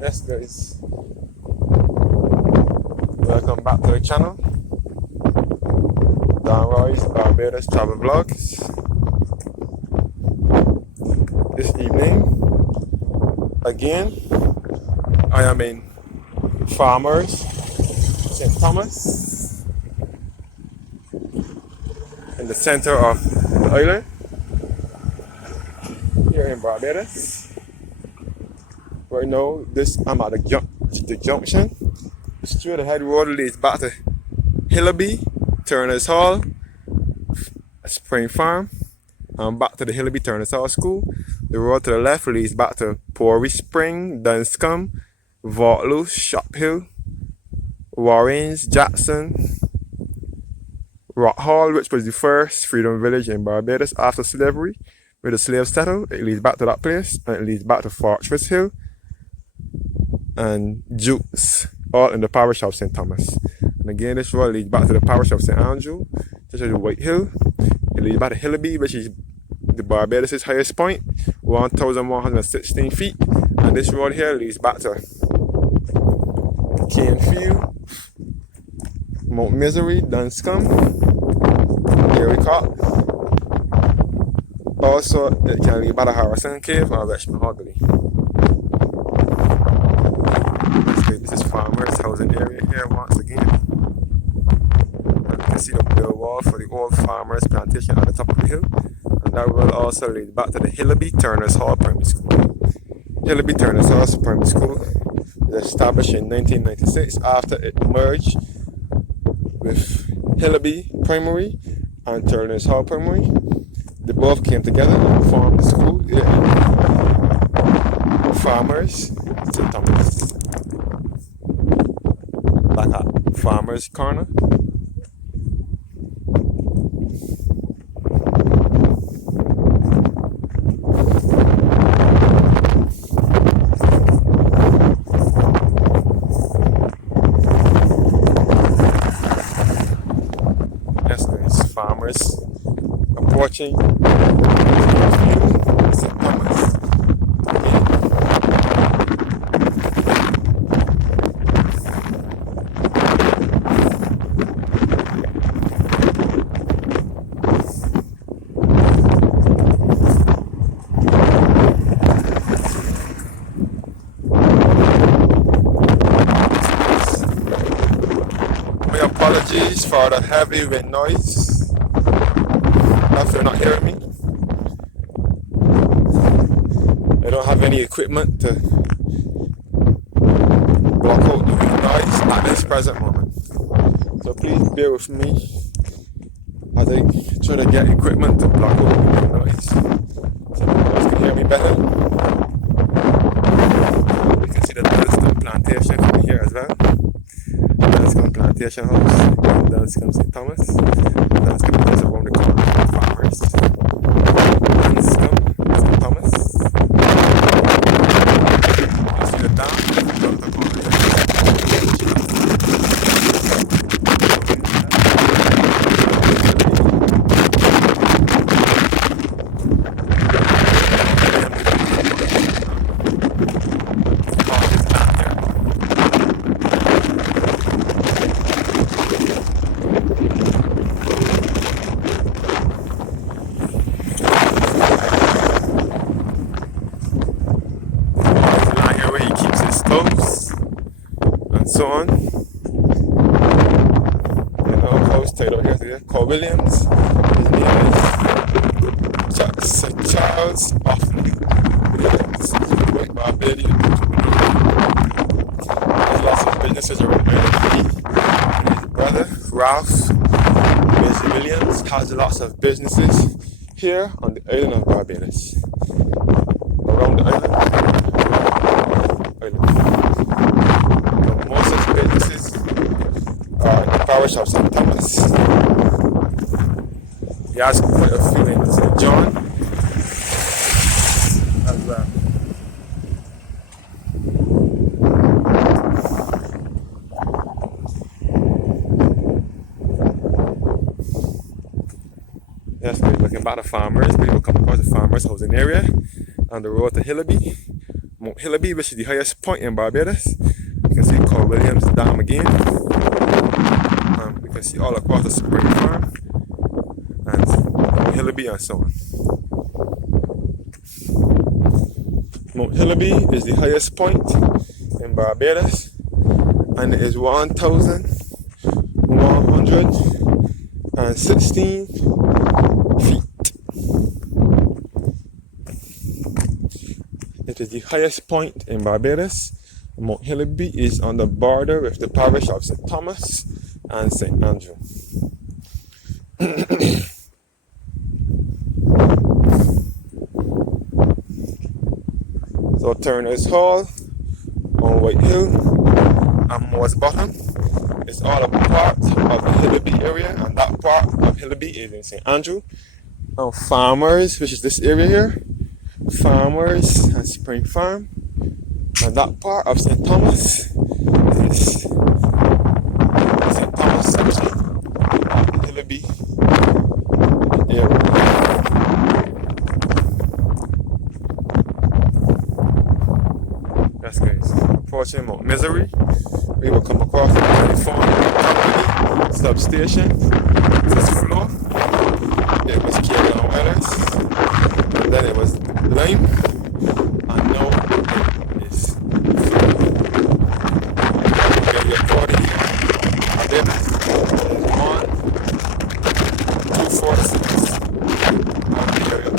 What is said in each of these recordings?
Yes guys, welcome back to the channel. Don Roy's Barbados Travel Vlogs. This evening, again, I am in Farmers, St. Thomas, in the center of the island, here in Barbados. Right now, I'm at the junction. Straight ahead road leads back to Hillaby, Turner's Hall, Spring Farm, and back to the Hillaby Turner's Hall School. The road to the left leads back to Porry Spring, Dunscombe, Vaughtloose, Shop Hill, Warrens, Jackson, Rock Hall, which was the first freedom village in Barbados after slavery, where the slaves settled. It leads back to that place, and it leads back to Fortress Hill and Jukes, all in the parish of St. Thomas. And again, this road leads back to the parish of St. Andrew, just as the White Hill. It leads back to Hillaby, which is the Barbados' highest point, 1,116 feet. And this road here leads back to Canefield, Mount Misery, Dunscombe, Cock. Also, it can lead back to Harrison Cave and Richmond Hoggley. This is Farmers housing area here once again. And you can see the bill wall for the old Farmers plantation at the top of the hill. And that will also lead back to the Hillaby Turner's Hall Primary School. Hillaby Turner's Hall Primary School was established in 1996 after it merged with Hillaby Primary and Turner's Hall Primary. They both came together and formed the school here in Farmers, St. Thomas. Back at Farmers Corner. Yes, guys, Farmers approaching St. Thomas. My apologies for the heavy wind noise. If you're not hearing me, I don't have any equipment to block out the wind noise at this present moment. So please bear with me as I try to get equipment to block out the wind noise. So you guys can hear me better. You can see the Dunscombe plantation from here as well. Dunscombe Plantation House, Dunscombe St. Thomas. Dunscombe is around the corner from Farmers. Dunscombe St. Thomas. You see the dam from the corner. And so on. You know, house tied out here. Call Williams. His name is Sir Charles of Williams. Barbados. There's lots of businesses around here. His brother, Ralph Williams, has lots of businesses here on the island of Barbados. Around the island. Most of the businesses are in the parish of St. Thomas. He has quite a few in St. John as well. Yes, we're looking back at Farmers. We will come across the Farmers housing area on the road to Hillaby. Mount Hillaby, which is the highest point in Barbados. You can see Call Williams Dam again. You can see all across the Spring Farm and Mount Hillaby and so on. Mount Hillaby is the highest point in Barbados, and it is 1,116 feet. It is the highest point in Barbados. Mount Hillaby is on the border with the parish of St. Thomas and St. Andrew. So Turner's Hall on White Hill and Moore's Bottom is all a part of the Hillaby area, and that part of Hillaby is in St. Andrew. Farmers, which is this area here, Farmers and Spring Farm, and that part of St. Thomas is St. Thomas section of the Hillaby area. That's guys. Approaching Mount Misery, we will come across the telephone company substation. This floor, it was carried on wireless, and then it was lime, and now it is the authority there is 1,246 of the area.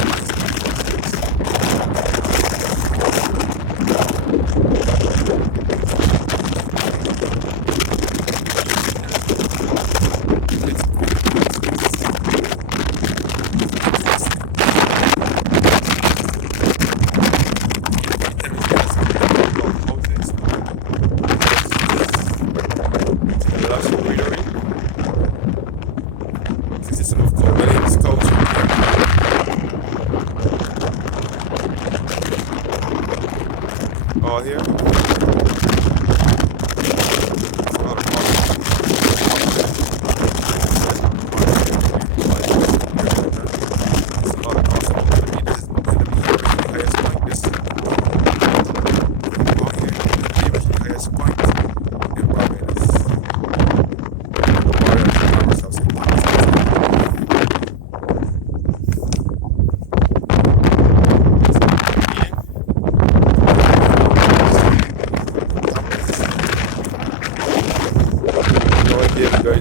All here.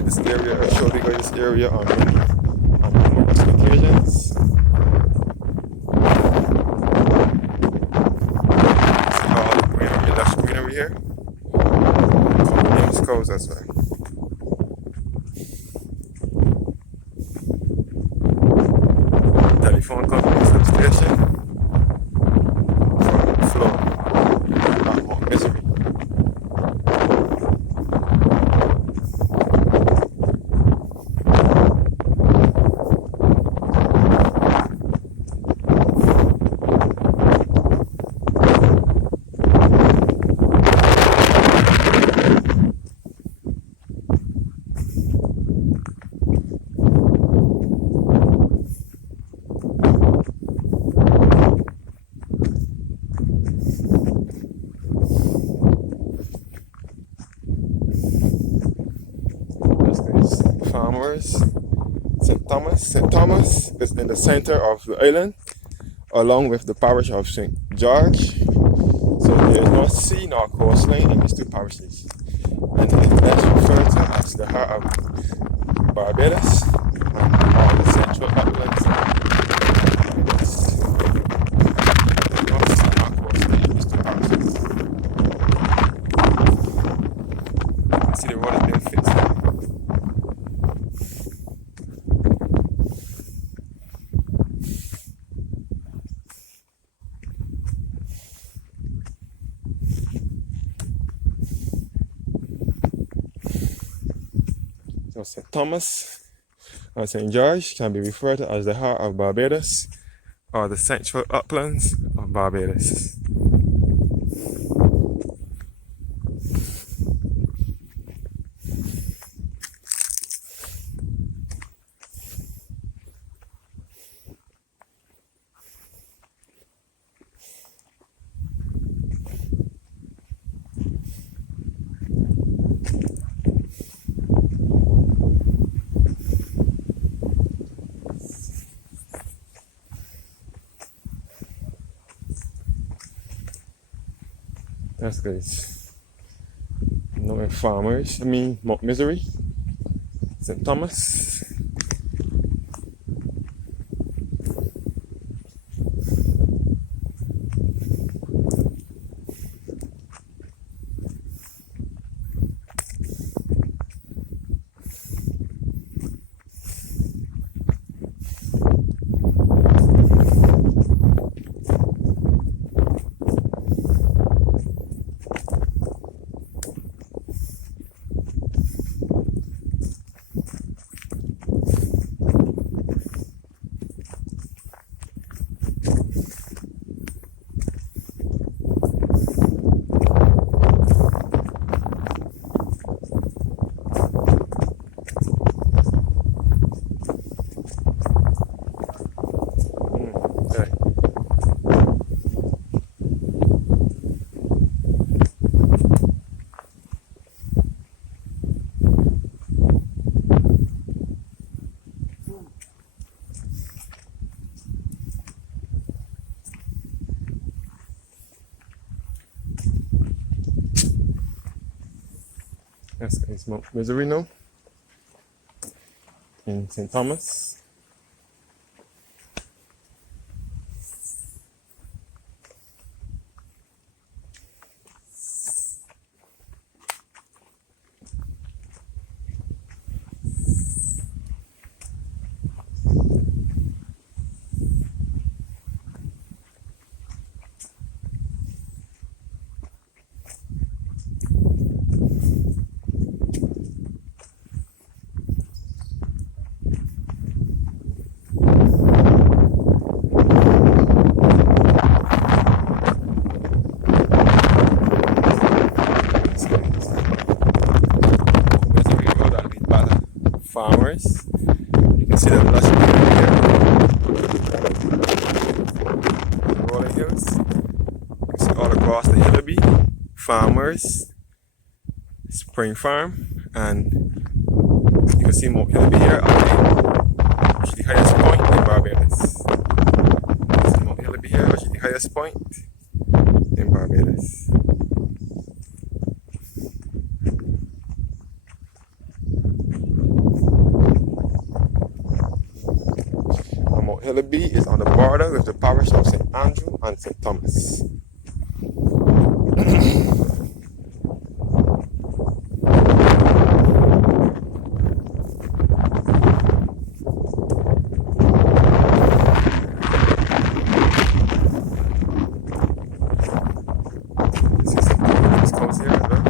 This area, I showed you guys this area on numerous occasions. See how all the greenery, lush greenery here. Names cows as well. Telephone company substation from floor at Mount Misery. Farmers, St. Thomas. St. Thomas is in the center of the island, along with the parish of St. George. So there is no sea nor coastline in these two parishes, and it is best referred to as the heart of Barbados and all the central uplands. There is no sea nor coastline in these two parishes. You can see the road is being fixed. So St. Thomas and St. George can be referred to as the heart of Barbados or the central uplands of Barbados. That's good. No farmers. I mean, Mount Misery, St. Thomas. Okay. That's Mount Misery now in St. Thomas. Misery Road that leads by the farmers. You can see the lush greenery here. The rolling hills. You can see all across the Hillaby, farmers, Spring Farm, and you can see Mount Hillaby here, which is the highest point in Barbados. You can see Mount Hillaby here, which is the highest point in Barbados. And Mount Hillaby is on the border with the parish of St. Andrew and St. Thomas. Here as well.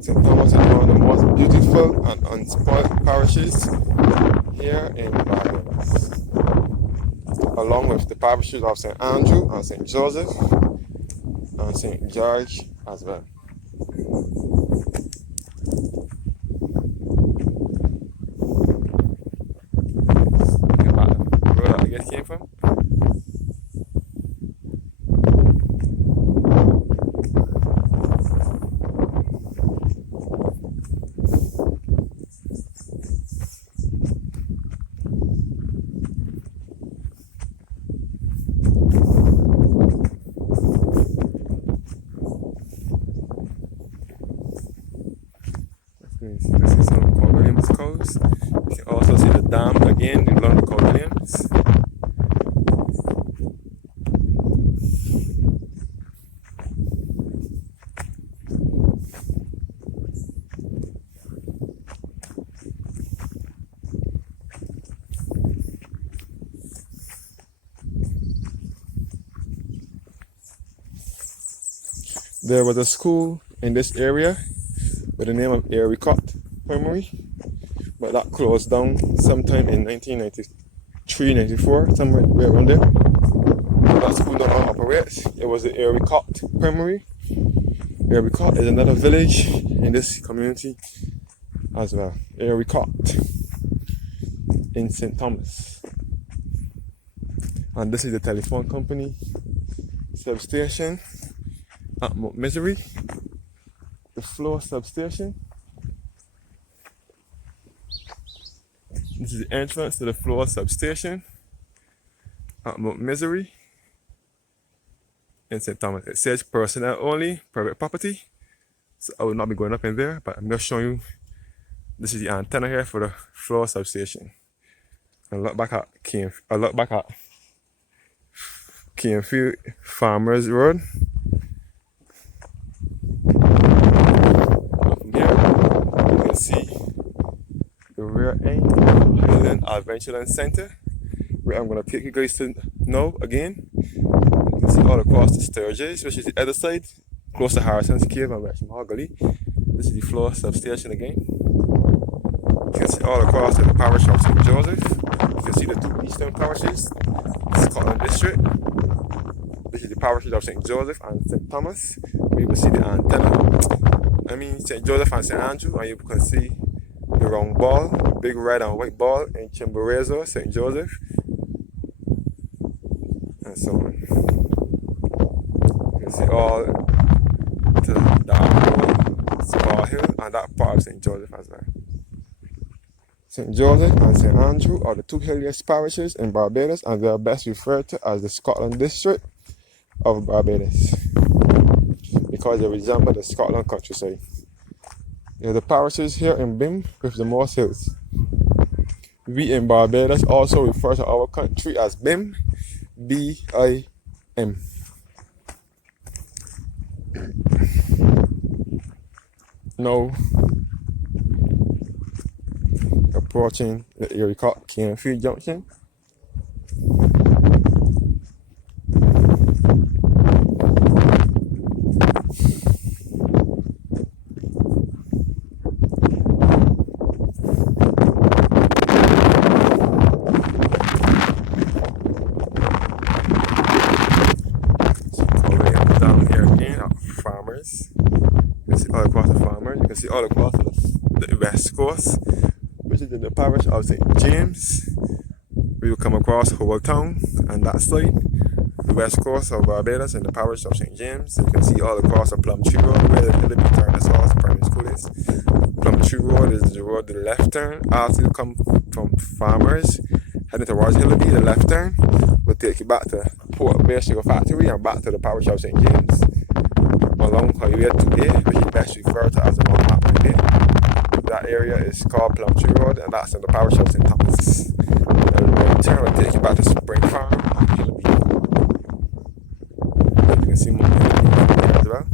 St. Thomas is one of the most beautiful and unspoiled parishes here in Barbados, along with the parishes of St. Andrew and St. Joseph and St. George as well. Look at that road that I guess came from. This is some Port Williams coast. You can also see the dam again along the Port Williams. There was a school in this area with the name of Ericott Primary, but that closed down sometime in 1993, 94, somewhere around there. That school no longer operates. It was the Ericott Primary. Ericott is another village in this community as well. Ericott in St. Thomas. And this is the telephone company substation at Mount Misery, the floor substation. This is the entrance to the floor substation. Mount Misery in St. Thomas. It says personnel only, private property. So I will not be going up in there, but I'm just showing you this is the antenna here for the floor substation. I look back at Canfield Farmers Road. From here, you can see the rear end of Highland Adventureland Center, where I'm going to take you guys to now again. You can see all across the stairways, which is the other side, close to Harrison's Cave and West Mahogany. This is the floor substation again. You can see all across the parish of St. Joseph. You can see the two eastern parishes, Scotland District. This is the parishes of St. Joseph and St. Thomas. You can see the antenna. St. Joseph and St. Andrew, and you can see the round ball, big red and white ball in Chimborazo, St. Joseph, and so on. You can see all to that Spa Hill and that part of St. Joseph as well. St. Joseph and St. Andrew are the two hilliest parishes in Barbados, and they are best referred to as the Scotland District of Barbados because they resemble the Scotland countryside. They are the parishes here in BIM with the most hills. We in Barbados also refer to our country as BIM, B-I-M. Now, approaching the area called Canfield Junction. Farmers. You can see all across the farmers. You can see all across the west coast, which is in the parish of St. James. We will come across Howell Town and that side, the west coast of Barbados in the parish of St. James. You can see all across the Plum Tree Road where the Hillary Turner's House primary school is. Plum Tree Road is the road, the left turn. After you come from Farmers, heading towards Hillary, the left turn will take you back to Port Bay Sugar Factory and back to the parish of St. James. Along Highway 2A, which is best referred to as the Mount Highway. That area is called Plum Tree Road, and that's in the parish of St. Thomas. The right turn will take you back to Spring Farm and Hillary. You can see more here as well.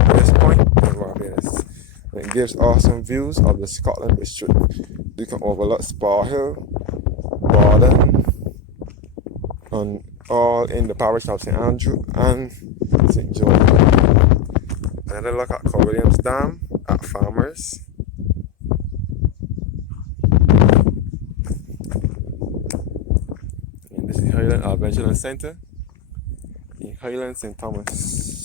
At this point in Barbados, it gives awesome views of the Scotland District. You can overlook Spa Hill, Borden, and all in the parish of St. Andrew and St. George. Another look at Cor Williams Dam at Farmers. And this is Highland Adventureland Center in Highland St. Thomas.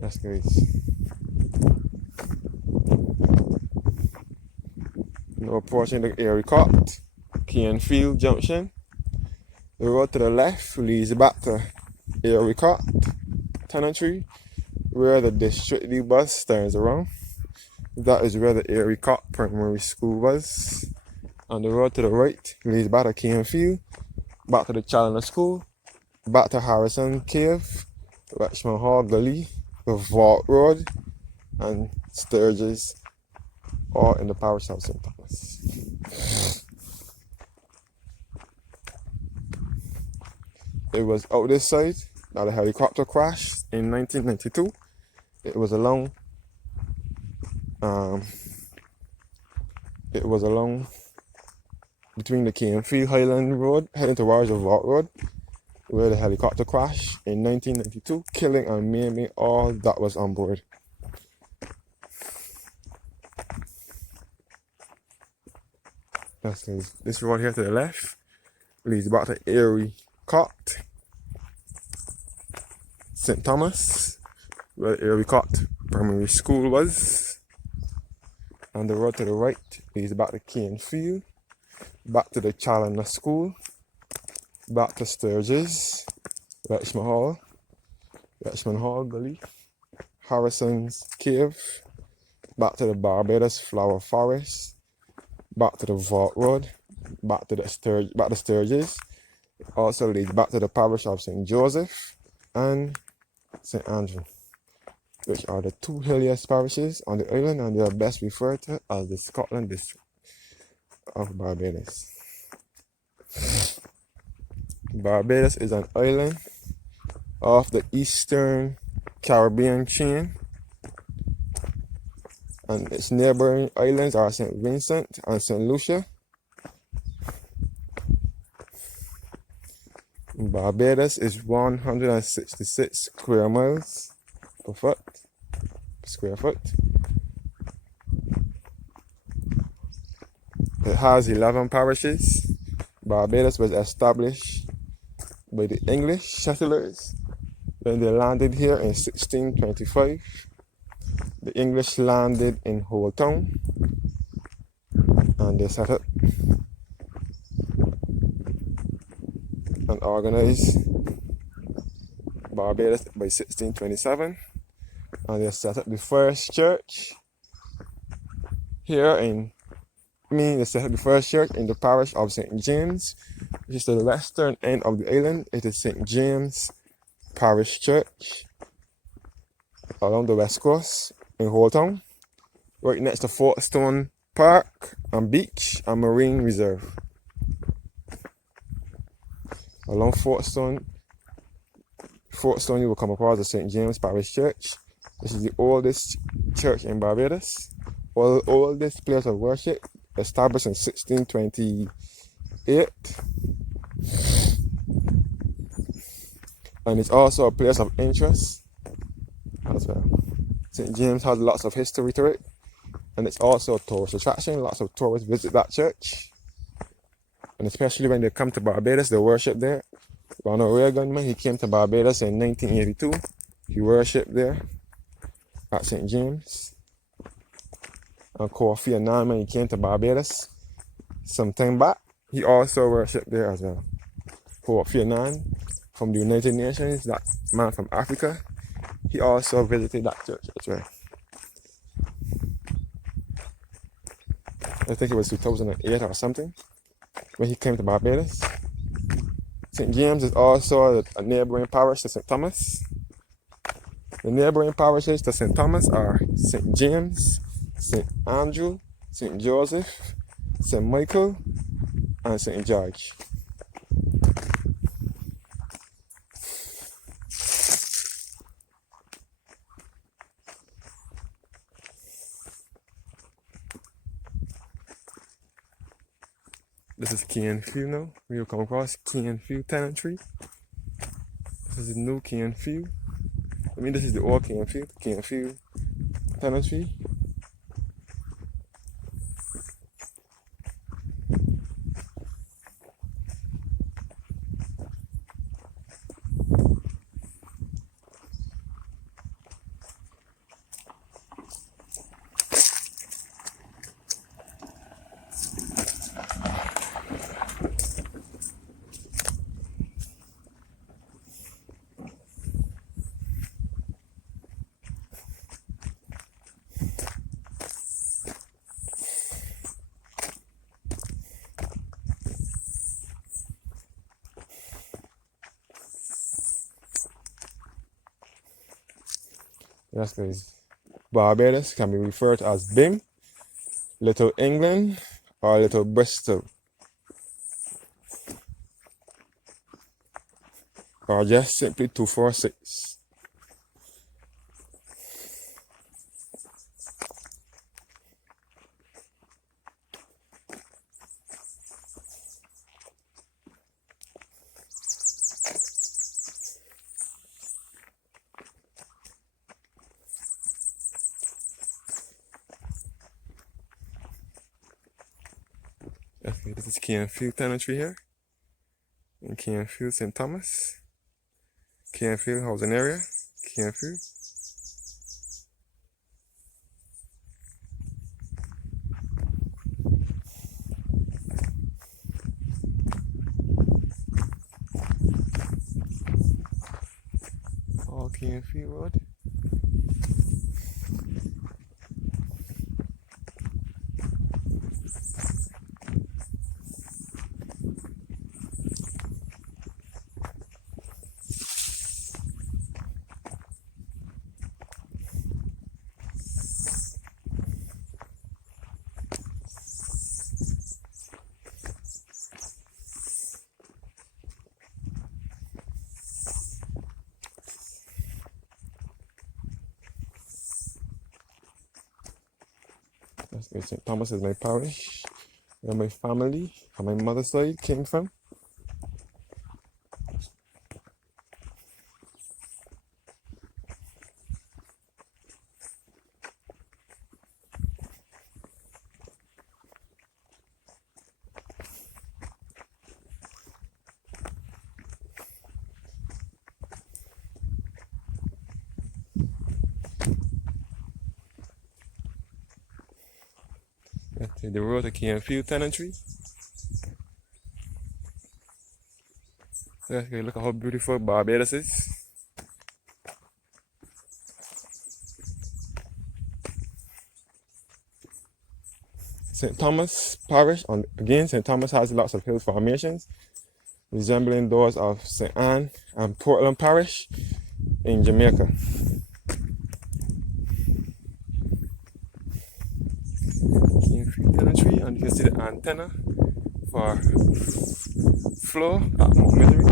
That's great. Now approaching the area called Canfield Junction. The road to the left leads back to area called Tenantry, where the district bus turns around. That is where the area called primary school was. And the road to the right leads back to Canfield, back to the Challoner School, back to Harrison Cave, Richmond Hall Gully, the Vault Road, and Sturgis, all in the parish of St. Thomas. It was out this side that the helicopter crashed in 1992. It was along between the Canfield Highland Road heading towards the Vault Road, where the helicopter crashed in 1992, killing and maiming all that was on board. This road here to the left leads back to Erie Court, St. Thomas, Well, here we caught primary school was. And the road to the right leads back to Cane Field, back to the Challenger School, back to Sturgis, Richmond Hall Gully, Harrison's Cave, back to the Barbados Flower Forest, back to the Vault Road, back to Sturgis. Also leads back to the parish of St. Joseph and St. Andrew, which are the two hilliest parishes on the island, and they are best referred to as the Scotland district of Barbados. Barbados is an island off the eastern Caribbean chain, and its neighboring islands are St. Vincent and St. Lucia. Barbados is 166 square miles per square foot. It has 11 parishes. Barbados was established by the English settlers when they landed here in 1625. The English landed in Old Town and they set up and organized Barbados by 1627, and they set up the first church here they set up the first church in the parish of St. James, which is the western end of the island. It is St. James Parish Church along the west coast in Old Town, right next to Fort Stone Park and Beach and Marine Reserve. Along Fort Stone, you will come across the St. James Parish Church. This is the oldest church in Barbados, oldest place of worship, established in 1628. And it's also a place of interest as well. St. James has lots of history to it, and it's also a tourist attraction. Lots of tourists visit that church. And especially when they come to Barbados, they worship there. Ronald Reagan, he came to Barbados in 1982. He worshipped there at St. James. And Kofi Annan, when he came to Barbados some time back, he also worshipped there as well. Kofi Annan from the United Nations, that man from Africa, he also visited that church as well. I think it was 2008 or something when he came to Barbados. St. James is also a neighboring parish to St. Thomas. The neighboring parishes to St. Thomas are St. James, St. Andrew, St. Joseph, St. Michael, and St. George. This is Cane Field now. We'll come across Cane Field Tenantry. This is the new Cane Field. This is the old Cane Field Tenantry. Yes, guys. Barbados can be referred to as BIM, Little England, or Little Bristol, or just simply 246. Okay, this is Cane Field Tenantry here in Cane Field, St. Thomas. Cane Field housing area, Cane Field. That's good. St. Thomas is my parish, where my family on my mother's side came from. That's the road to Canfield Tenantry. Yeah, okay, look at how beautiful Barbados is. St. Thomas Parish, again, St. Thomas has lots of hill formations resembling those of St. Anne and Portland Parish in Jamaica. Tenantry, and you can see the antenna for flow at Mount Misery.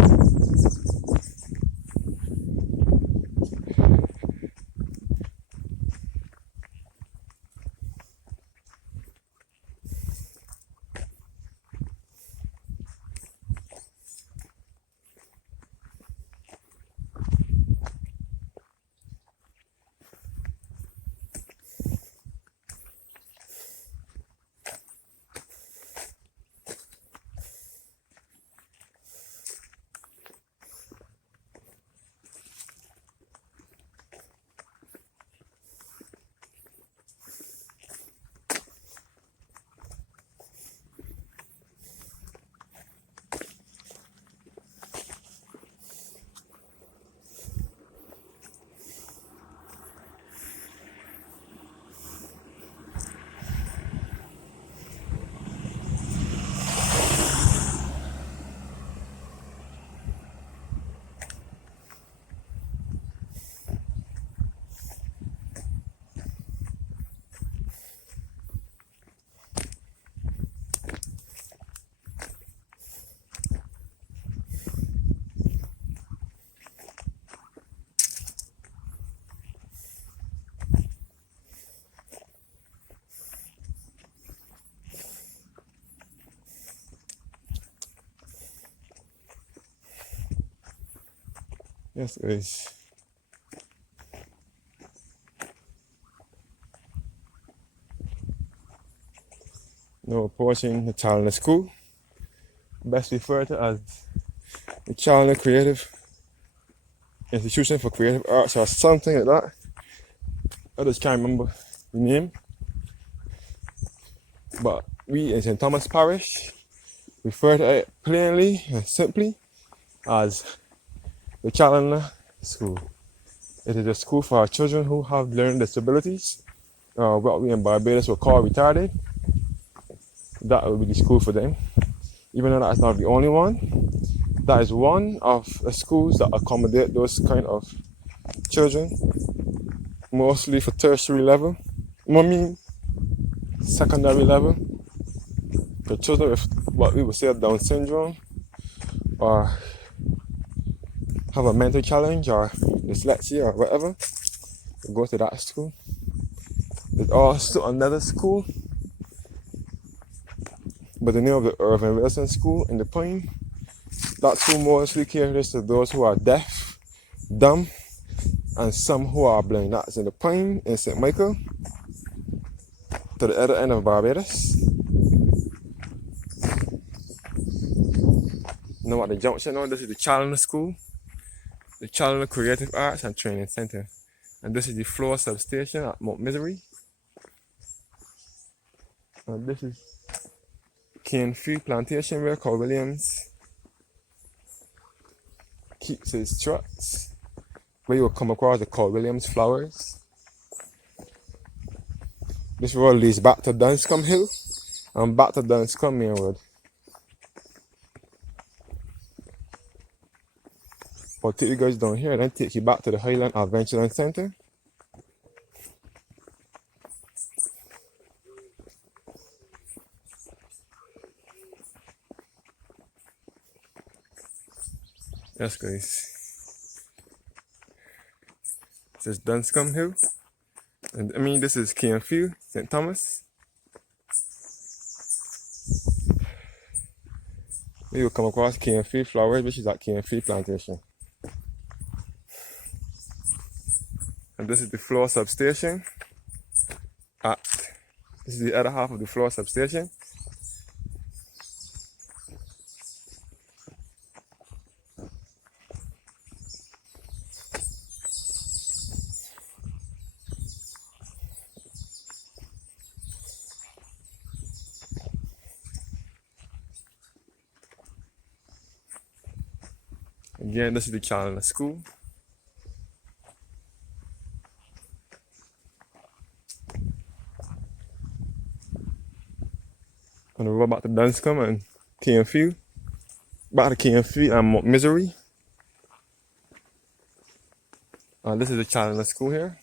Yes, it is. Now approaching the Challenger School, best referred to as the Challenger Creative Institution for Creative Arts or something like that. I just can't remember the name. But we in St. Thomas Parish refer to it plainly and simply as the Challenger School. It is a school for children who have learning disabilities, what we in Barbados would call retarded. That will be the school for them. Even though that is not the only one, that is one of the schools that accommodate those kind of children, mostly for tertiary level, secondary level, for children with what we would say Down syndrome, or have a mental challenge or dyslexia or whatever, go to that school. There's also another school by the name of the Irving Wilson School in the Point. That school mostly caters to those who are deaf, dumb, and some who are blind. That's in the Point in St. Michael, to the other end of Barbados. Now at the junction now, this is the Challenger School, the Challenger Creative Arts and Training Center. And this is the floor substation at Mount Misery. And this is Canfield Plantation where Carl Williams keeps his trucks, where you will come across the Carl Williams flowers. This road leads back to Dunscombe Hill and back to Dunscombe Main Road. I'll take you guys down here and then take you back to the Highland Adventure Center. Yes, guys. This is Dunscombe Hill. And I mean, this is Canfield, St. Thomas. We will come across cane free flowers, which is at cane free plantation. And this is the floor substation. This is the other half of the floor substation. Again, this is the Chandler School. And we're about to Dunscombe and Cairnfield. Back to Cairnfield and Misery. This is the Chandler School here.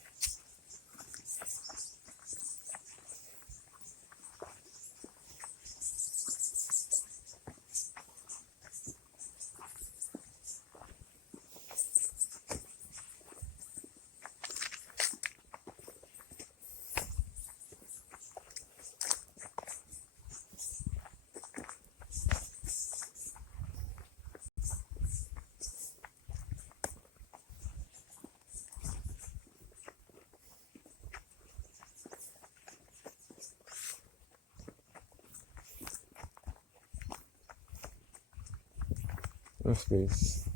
No space.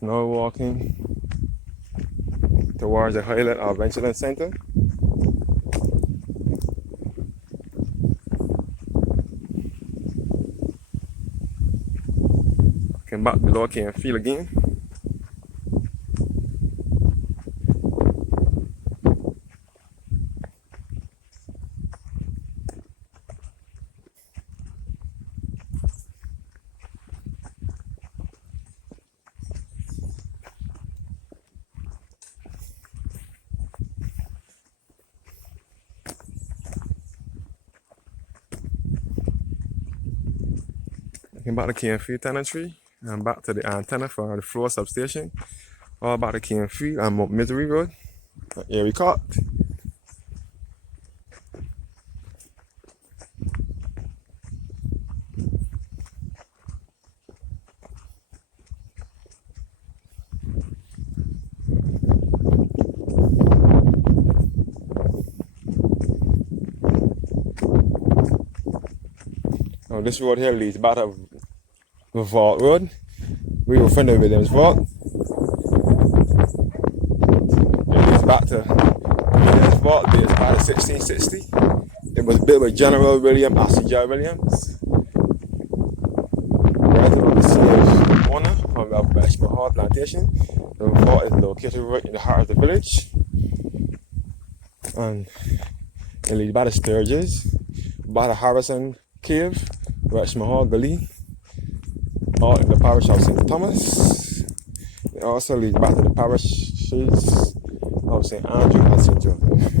Now walking towards the Highland Adventure Center. Came back below Cairnfield again. Came back to Cairnfield Tenantry and back to the antenna for the floor substation. All back to Cairnfield and Misery Road. Here we caught. Now this road here leads back to the Vault Road. We will find the Williams Vault. It leads back to Williams Vault, dates back to 1660. It was built by General William Astor Williams, relatively slave owner from the Bashman Hall Plantation. The vault is located right in the heart of the village. And it leads by the Sturges, by the Harrison Cave, Richmond Hall Gully, all in the parish of St. Thomas. It also leads back to the parishes of St. Andrew and St. Joseph.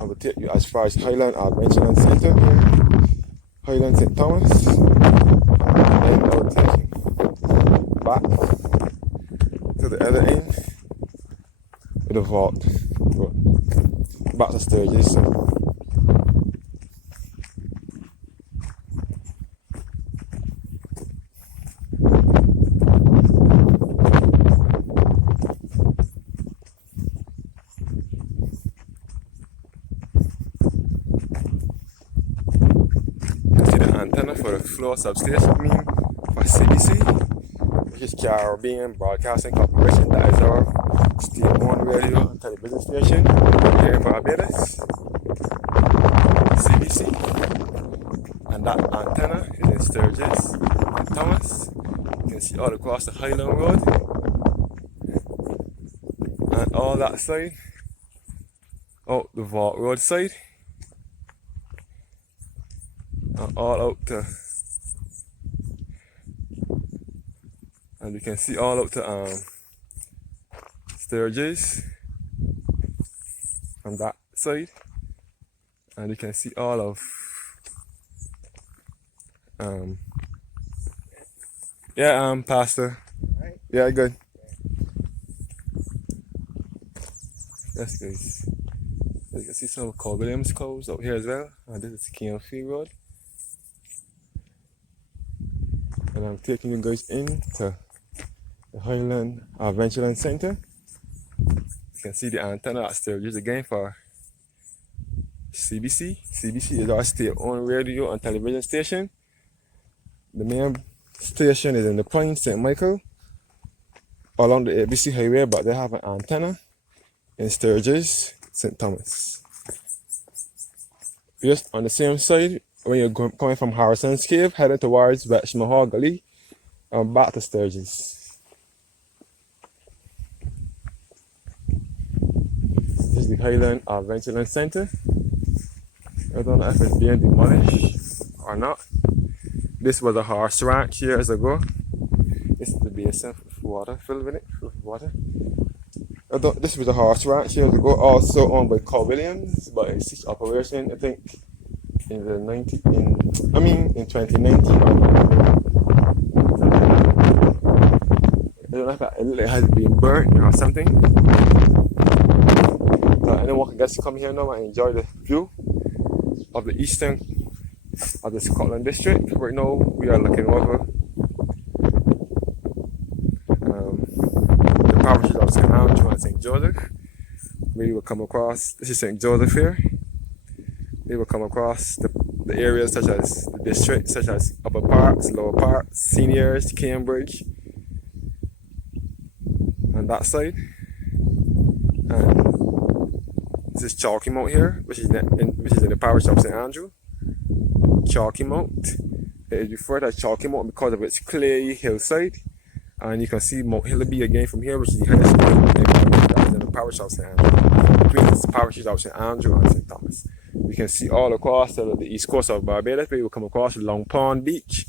I will take you as far as Highland Adventure Center here, Highland St. Thomas, and I will take you back to the other end of the vault, back to Sturgis. Antenna for the floor substation beam for CBC, which is Caribbean Broadcasting Corporation. That is our state-owned radio and television station here in Barbados, CBC. And that antenna is in Sturgis and Thomas. You can see all across the Highland Road and all that side, out the Vault Road side. All out to, and you can see all out to Sturgis on that side, and you can see all of Pastor. Right. Yeah, good. Yes, guys. You can see some Williams cows out here as well, and this is Cairnfield Road. And I'm taking you guys into the Highland Adventureland Center. You can see the antenna that's still used again for CBC. CBC is our state-owned radio and television station. The main station is in the Point, St. Michael, along the ABC highway, but they have an antenna in Sturgis, St. Thomas. Just on the same side, when you're coming from Harrison's Cave, heading towards Westmore Gully, and back to Sturgis. This is the Highland Adventureland Center. I don't know if it's being demolished or not. This was a horse ranch years ago. This is the basin with water, filled with it, with water. This was a horse ranch years ago, also owned by Carl Williams, but it ceased operation, I think, in 2019. I don't know if it has been burnt or something. So anyone can just come here now and enjoy the view of the eastern of the Scotland district. Right now we are looking over the parishes of St. Andrew and St. Joseph. We will come across, this is St. Joseph here. We will come across the areas such as the district, such as Upper Parks, Lower Parks, Seniors, Cambridge, on that side. And this is Chalky Mount here, which is in the parish of St. Andrew. Chalky Mount. It is referred as Chalky Mount because of its clay hillside. And you can see Mount Hillaby again from here, which is the highest point in the parish of St. Andrew. Between the parishes of St. Andrew and St. Thomas. We can see all across the east coast of Barbados. We will come across Long Pond Beach,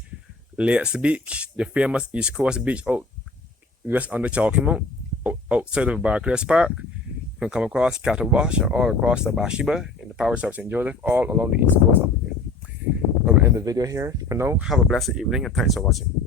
Lakes Beach, the famous East Coast beach out west on the Chalky Mount, outside of Barclays Park. You can come across Cattle Wash and all across the Bathsheba in the parish of St. Joseph, all along the east coast of it. I will end the video here. For now, have a blessed evening and thanks for watching.